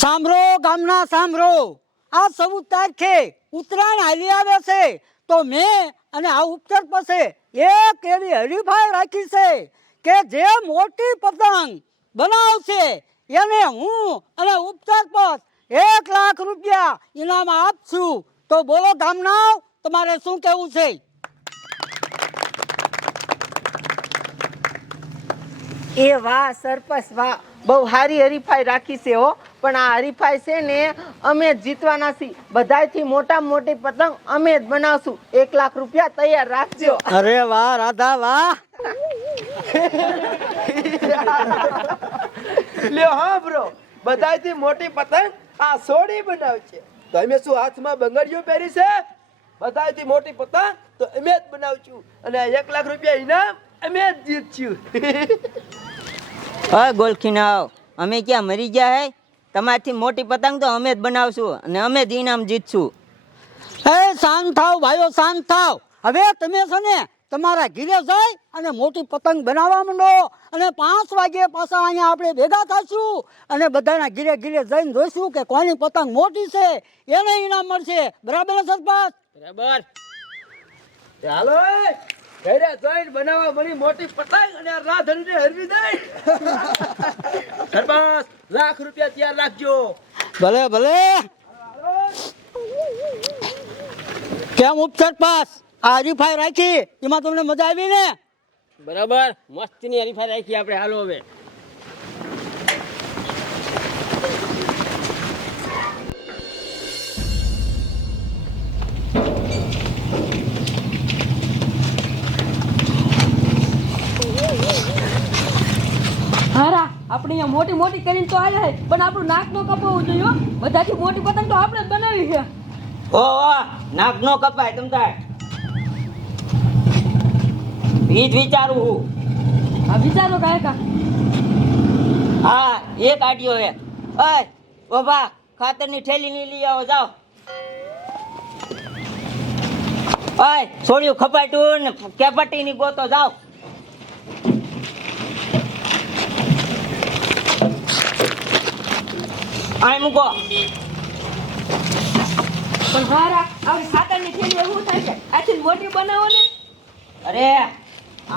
સાંભળો ગામના, સાંભળો. આ ચૌદ તારીખે ઉત્તરાયણ હાલી આવે છે. તો મેં અને આ ઉપચાર પાસે એક એવી હરીફાઈ રાખી છે કે જે મોટી પતંગ બનાવશે. એને હું અને ઉપચાર પર એક લાખ રૂપિયા ઇનામ આપશું. તો બોલો ગામના, તમારે શું કહેવું છે? એ વાહ સરપસ વાહ. બહુ સારી હરીફાઈ રાખી છે હો. પણ આ હરીફાઈ છે ને અમે જ જીતવાના છીએ. બધાયથી મોટામાં મોટી પતંગ અમે જ બનાવશું. એક લાખ રૂપિયા તૈયાર રાખજો. અરે વાહ રાધા વાહ. લ્યો હા બ્રો બધાયથી મોટી પતંગ આ સોડી બનાવશે તમે શું હાથમાં બંગડીઓ પહેરી છે? બધાથી મોટી પતંગ તો અમે જ બનાવશું. અને એક લાખ રૂપિયા ઇનામ અમે જ જીતશું. હા ગોલખીનાઓ અમે ક્યાં મરી ગયા હે? તમારથી મોટી પતંગ તો અમે જ બનાવશું અને અમે જ ઇનામ જીતશું. એ શાંત થાવ ભાઈઓ શાંત થાવ. હવે તમે છે ને તમારા ઘીરે જઈ અને મોટી પતંગ બનાવવા માંડો અને પાંચ વાગે પાછા અહીંયા આપણે ભેગા થઈશું અને બધાના ઘીરે ઘીરે જઈને જોઈશું કે કોની પતંગ મોટી છે એને ઇનામ મળશે. બરાબર ને સરપંચ? બરાબર. ચાલો એ. ઘરે જઈને બનાવવા બની મોટી પતંગ અને આ રાધણીને હરવી દઈ. સરપંચ લાખ રૂપિયા તૈયાર રાખજો. ભલે ભલે. કેમ ઉપસર પાસ આ હરીફાઈ રાખી? એમાં તમને મજા આવી ને? બરાબર. મસ્તીની હરીફાઈ રાખી આપણે. હાલો હવે. આપણે અહીંયા મોટી મોટી કરીને તો આવ્યા છે પણ આપણું નાક નો કપાવવું જોઈએ બધાથી મોટી પતંગ તો આપણે જ બનાવી છે. ઓ નાક નો કપાય તમ તાર. ઈ જ વિચારું હું. આ વિચારો કાયકા. હા એક આડિયો હે. ઓય ઓભા ખાતરની થેલી ની લઈ આવો જાઓ. ઓય છોડ્યું ખપાટું ને કેપટી ની ગોતો જાઓ. આય મૂકો. પણ હારા હવે ખાતરની થેલી એવું થાય છે? આથી મોટી બનાવો ને. અરે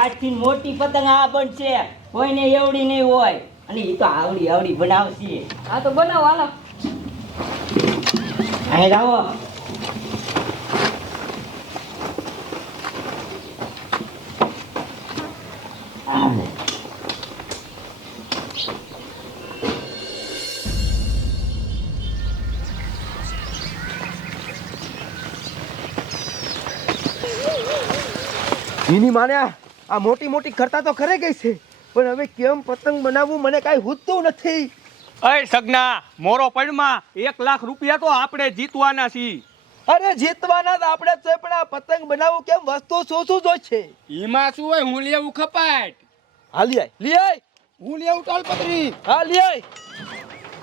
આથી મોટી પતંગ આ બનશે કોઈને એવડી નહીં હોય. અને એ તો આવડી આવડી બનાવશે. હા તો બનાવો હાલો. અહીં લાવો એની માને આ મોટી મોટી કરતા તો ખરે ગઈ છે પણ હવે કેમ પતંગ બનાવવું મને કાંઈ હૂતું નથી. અય સગના મોરો પડમાં એક લાખ રૂપિયા તો આપણે જીતવાના છીએ. અરે જીતવાના તો આપણે છે પણ આ પતંગ બનાવવું કેમ વસ્તુ શું શું જોઈ છે? એમાં શું હોય? હું લેવું ખપાટ. હા લઈ આય. લઈ આય. હું લેવું તાલપત્રી. હા લઈ આય.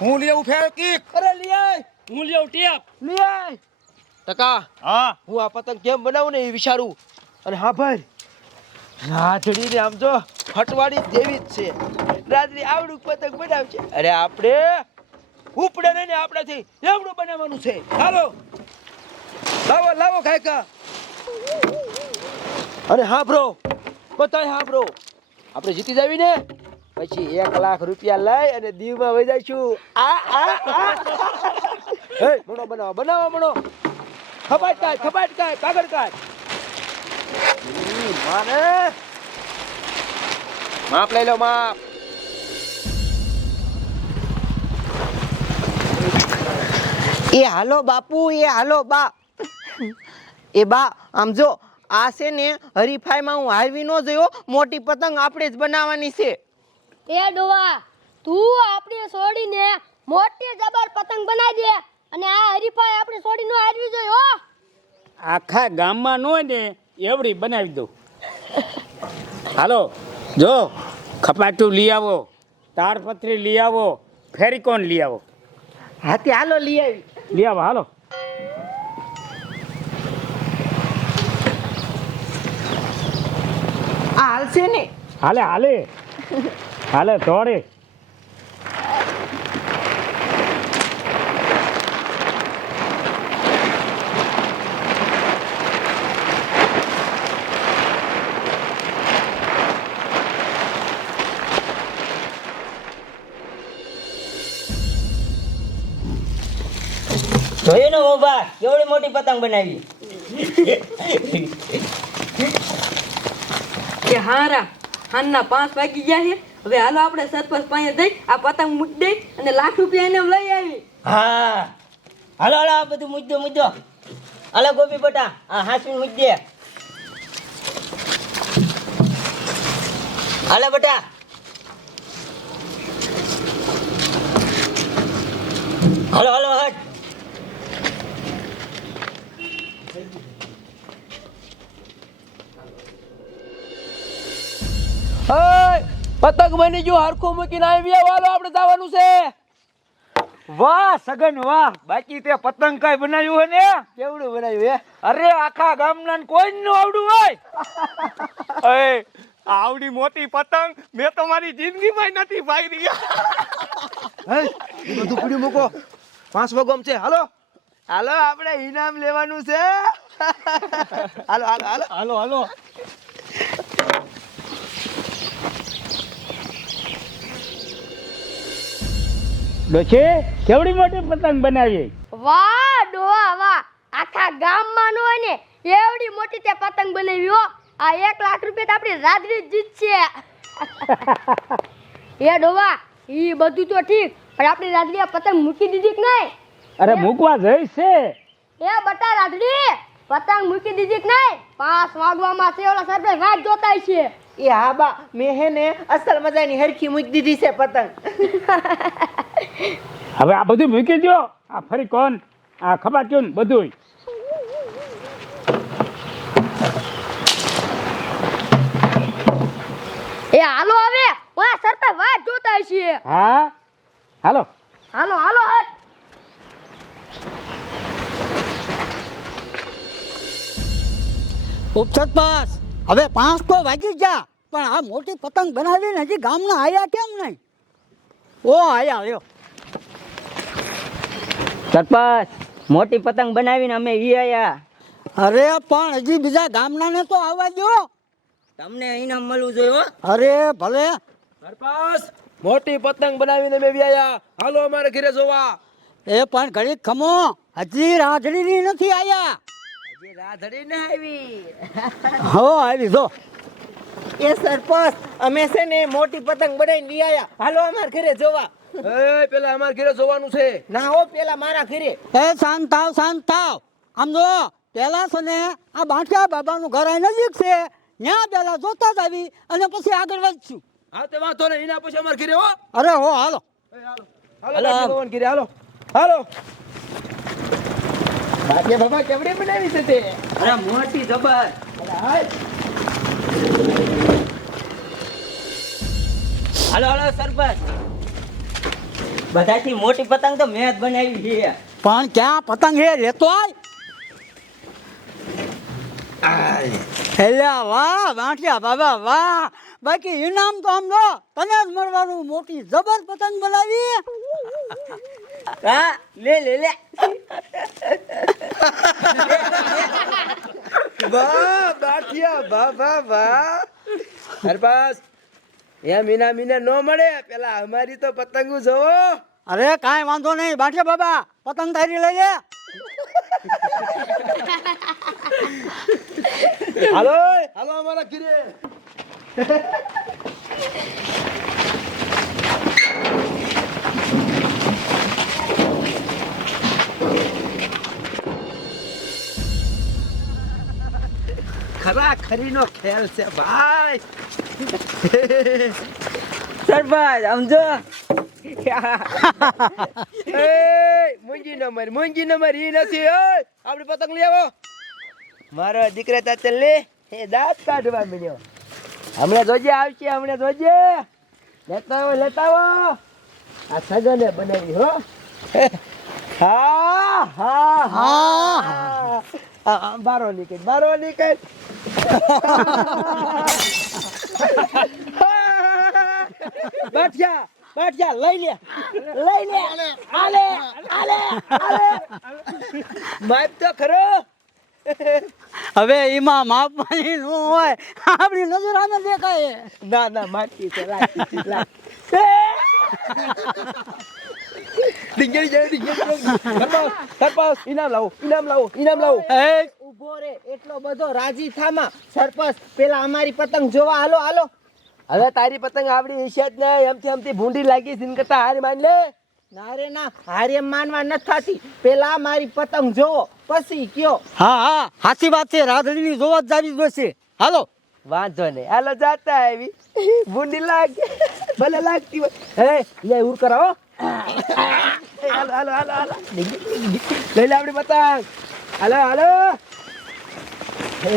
હું લેવું ફેરકીક અરે લઈ આય. હું લેવું ટેપ. આય. ટકા. હા. હું આ પતંગ કેમ બનાવું ને એ વિચારું. અને હા ભાઈ. રાધડીને આમ જો ફટવાડી જેવી જ છે. રાધડી આવડું પતંગ બનાવશે અરે આપણે ઉપડે નહીં ને આપણાથી. એવડું બનાવવાનું છે. હાલો. લાવો લાવો ખાયકા. અરે હા બ્રો બતાય હા બ્રો આપણે જીતી જાવી ને? પછી એક લાખ રૂપિયા લઈ અને દીવમાં વહી જઈશું. આ આ આ. હે મણો બનાવો બનાવો મણો. ખપાટ કાય ખપાટ કાય કાગળ કાય માને? માપ લઈ લો માપ. એ હાલો બાપુ એ હાલો બા. એ બા આમ જો આ છે ને હરીફાઈમાં હું હારવી ન જોયો મોટી પતંગ આપણે જ બનાવવાની છે. એ ડોવા તું આપણી છોડીને મોટી જબર પતંગ બનાવી દે અને આ હરીફાઈ આપણે છોડી નો હારવી જોઈએ હો. આખા ગામમાં નો ને એવડી બનાવી દઉં. હાલો જો ખપાટું લઈ આવો તાડપત્રી લઈ આવો ફેરિકોન લઈ આવો. હાથી હાલો લઈ આવી. લઈ આવો હાલો. આ હાલશે ને? હાલે હાલે. હાલે દોડે. જોયું ને મોભા કેવડી મોટી પતંગ બનાવી. કે હારા હાનના પાંચ વાગી ગયા છે. હવે હાલો આપણે સરપંચ પાસે જઈ આ પતંગ મૂકી દઈ અને લાખ રૂપિયા એને લઈ આવી. હા. હાલો હાલો આ બધું મુદ્દો મુદ્દો હાલો ગોપી બટા આ હાસવીને મૂકી દે. હાલો બટા. હાલો હાલો હટ. પતંગ બની ગયું હરખું મૂકીને આવી વાલો આપણે જવાનું છે. વાહ સગન વાહ. બાકી તે પતંગ કઈ બનાવ્યું હે ને? કેવડું બનાવ્યું હે અરે આખા ગામના કોઈ નું આવડું હોય. અય આવડી મોટી પતંગ મેં તો મારી જિંદગીમાં નથી પાડી હે એ બધું પીડ્યું મૂકો. પાંચ વાગોમ છે. હાલો. હાલો આપણે ઇનામ લેવાનું છે. હાલો હાલો હાલો. હાલો હાલો. ડોશી કેવડી મોટી પતંગ બનાવી? વાહ ડોહા વાહ. આખા ગામમાં નો હોય ને એવડી મોટી તે પતંગ બનાવી હો. આ એક લાખ રૂપિયા તો આપણી રાત્રિ જીતશે એ ડોવા ઈ બધું તો ઠીક પણ આપણી રાત્રિ આ પતંગ મૂકી દીધી કે નહીં? અરે મૂકવા જઈશ છે. એ બટા રાત્રિ. પતંગ મૂકી દીધી કે નહીં? પાંચ વાગવામાં છે ઓલા સરપંચ રાત જોતાય છે. એ હા બા મેં હે ને અસલ મજાની હરખી મૂકી દીધી છે પતંગ. હવે આ બધું મૂકી દો આ ફરી કોણ? આ ખબર ને બધું એ હાલો હવે ઓલા સરપંચ વાત જોતાય છે. હા? હાલો. હાલો હાલો હટ પાસ હવે પાંચ તો વાગી ગયા પણ આ મોટી પતંગ બનાવીને હજી ગામના આયા કેમ નહીં? ઓ આયા આવ્યો સરપંચ મોટી પતંગ બનાવીને અમે ઈ આયા. અરે પણ હજી બીજા ગામનાને તો આવવા દો તમને ઇનામ મળવું જોઈએ અરે ભલે. સરપંચ મોટી પતંગ બનાવીને અમે વ્યાયા હાલો અમારે ઘરે જોવા. એ પણ ઘડીક ખમો. હજી રાધડીની નથી આયા. હો આવી જો. એ સરપંચ અમે છે ને મોટી પતંગ બનાવીને લઈ આયા. હાલો અમાર ઘરે જોવા. એ પેલા અમારે ઘરે જોવાનું છે. ના હો પેલા મારા ઘરે. એ શાંત થાવ શાંત થાવ. આમ જો પેલા છે ને આ બાંઠિયા બાબાનું ઘર અહીં નજીક છે. ત્યાં પેલા જોતા જ આવી અને પછી આગળ વધશું. હા તે વાંધો નહીં. એના પછી અમારે ઘરે હો. અરે હો હાલો. હાલો. લાડલી હાલો. હાલો. બાકી બાબા કેવડી બનાવી છે તે? અરે મોટી જબર. હાલો હાલો સરપંચ. બધાથી મોટી પતંગ તો મેં જ બનાવી છે. પણ ક્યાં પતંગ હે? લેતો આય. હેલ્યા વાહ બાંઠિયા બાબા વાહ. બાકી ઇનામ તો આમ જો તને જ મળવાનું. મોટી જબર પતંગ બનાવી. હા લે લે લે. વાહ બાઠિયા વાહ વાહ વાહ. સરપાસ એ મીના મીના નો મળે. પેલા અમારી તો પતંગો જોવો. અરે કાંઈ વાંધો નહીં. બાઠિયા બાબા પતંગ તારી લઈ લે. હાલો હાલો અમારા ઘરે. ખરા ખરીનો ખેલ છે ભાઈ. સરપંચ સમજો? એ મૂંગી ન મારી મૂંગી નંબર મારી ઈ નથી ઓય આપણે પતંગ લઈ આવો. મારો દીકરા તાતે લે એ દાંત કાઢવા મળ્યો હમણાં જોજે આવશે હમણાં જોજે. લેતા આવો લેતા આવો. આ સગને બનાવી હો. હા હા હા. હા. બારો નીકળ બારો નીકળ બાઠિયા બાઠિયા લઈ લે લઈ લે. આલે આલે આલે. માપ તો ખરો. હવે એમાં માપવાની નું હોય. આપણી નજર આને દેખાય. ના ના માટી છે લાગ લાગ ડીંગેડી જાય ડીંગેડી જાય સરપંચ ઇનામ લાવો ઇનામ લાવો ઇનામ લાવો એ ઊભો રે એટલો બધો રાજી થામાં. સરપંચ પેલા અમારી પતંગ જોવા હાલો હાલો. હવે તારી પતંગ આવડી હશે જ નહીં એમથી એમથી ભૂંડી લાગી છે કરતા હારી માન લે. ના રે ના હારે એમ માનવા ન થતી. પેલા મારી પતંગ જોવો પછી કયો. હા હા સાચી વાત છે રાધડીની જોવા જ જાવી જોશે હાલો. વાંધો નહીં. હાલો જાતા આવી. ભૂંડી લાગે. ભલે લાગતી હોય. હે લે ઉર કરાવો હાલો હાલો હાલો હાલો. લઈ લે આપણી પતંગ. હાલો હાલો. હે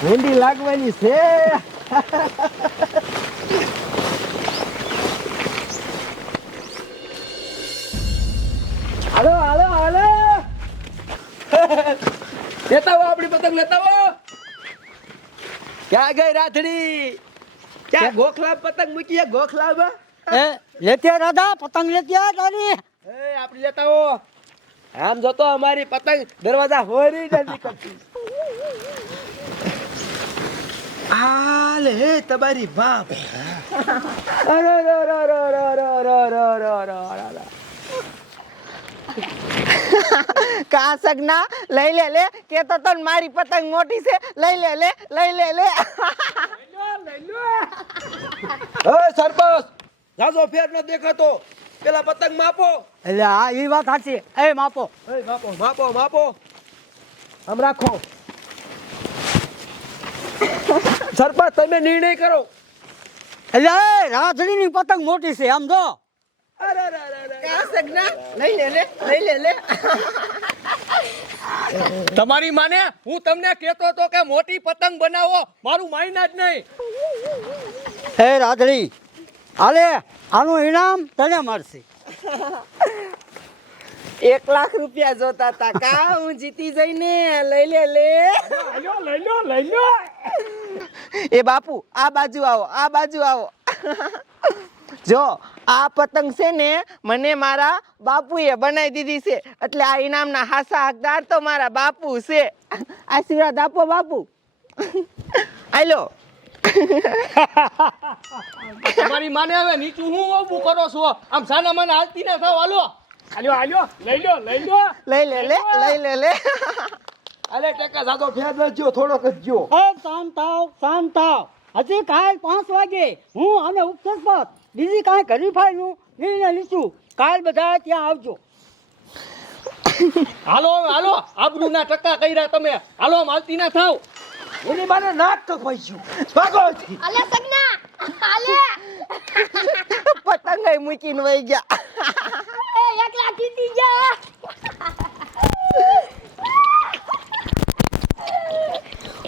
ભૂંડી લાગવાની છે. હાલો હાલો હાલો. લેતા આવો આપણી પતંગ લેતા આવો ક્યાં ગઈ રાધડી ક્યાં ગોખલા પતંગ મૂકી ગોખલા એ લેતી રાધા પતંગ લેતી તારી એ આપણી લેતા હો આમ જોતો અમારી પતંગ દરવાજા હોરી નથી કરતી આ લે હે તમારી બાપ અરે રો રો રો રો રો રો રો રો રો રો રો. લઈ લે લે કે તો તન મારી પતંગ મોટી છે લઈ લે લે લઈ લે લે એ સરપંચ જાજો ફેર ન દેખાતો. પેલા પતંગ માપો. એટલે હા એ વાત સાચી. એ માપો. એ માપો માપો માપો. આમ રાખો. સરપંચ તમે નિર્ણય કરો. એટલે એ રાધડીની પતંગ મોટી છે આમ જો. અરે અરે લઈ લે લે લઈ લે લે. તમારી માને હું તમને કહેતો હતો કે મોટી પતંગ બનાવો. મારું માઇના જ નહીં. એ રાધડી હાલે આનું ઇનામ તને મળશે. એક લાખ રૂપિયા જોતા તા. કા હું જીતી જઈને? લઈ લે લે. લઈ લો લઈ લો એ બાપુ આ બાજુ આવો આ બાજુ આવો. જો આ પતંગ છે ને મને મારા બાપુએ બનાવી દીધી છે. એટલે આ ઇનામના હાસા હકદાર તો મારા બાપુ છે. આશીર્વાદ આપો બાપુ. હાલો. તમારી માને હવે નીચું હું ઊભું કરો છો? આમ સાના મને હાલતી ના થાવ હાલો. હાલ્યો હાલ્યો. લઈ લો લઈ લો લઈ લે લે લઈ લે લે. અરે ટેકા જાજો ફેર નજો થોડોક જ જો એ શાંત થાવ શાંત થાવ. હજી કાલ પાંચ વાગે હું અને ઉપસરપત બીજી કાંઈ હરીફાઈનું નિર્ણય લીધું. કાલ બધા ત્યાં આવજો. હાલો હાલો. આબરૂ ના ટકા કર્યા તમે. હાલો આમ હાલતી ના થાવ. એની માને નાક કપાઈ ગયું. ભાગોથી. અલે સગના અલે. પતંગ મૂકીને વઈ ગયા. એ એકલા જીતી ગયા.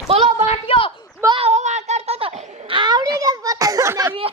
બોલો બાટિયો બા હોવા કરતો તો આવડી ગયો પતંગ બનાવી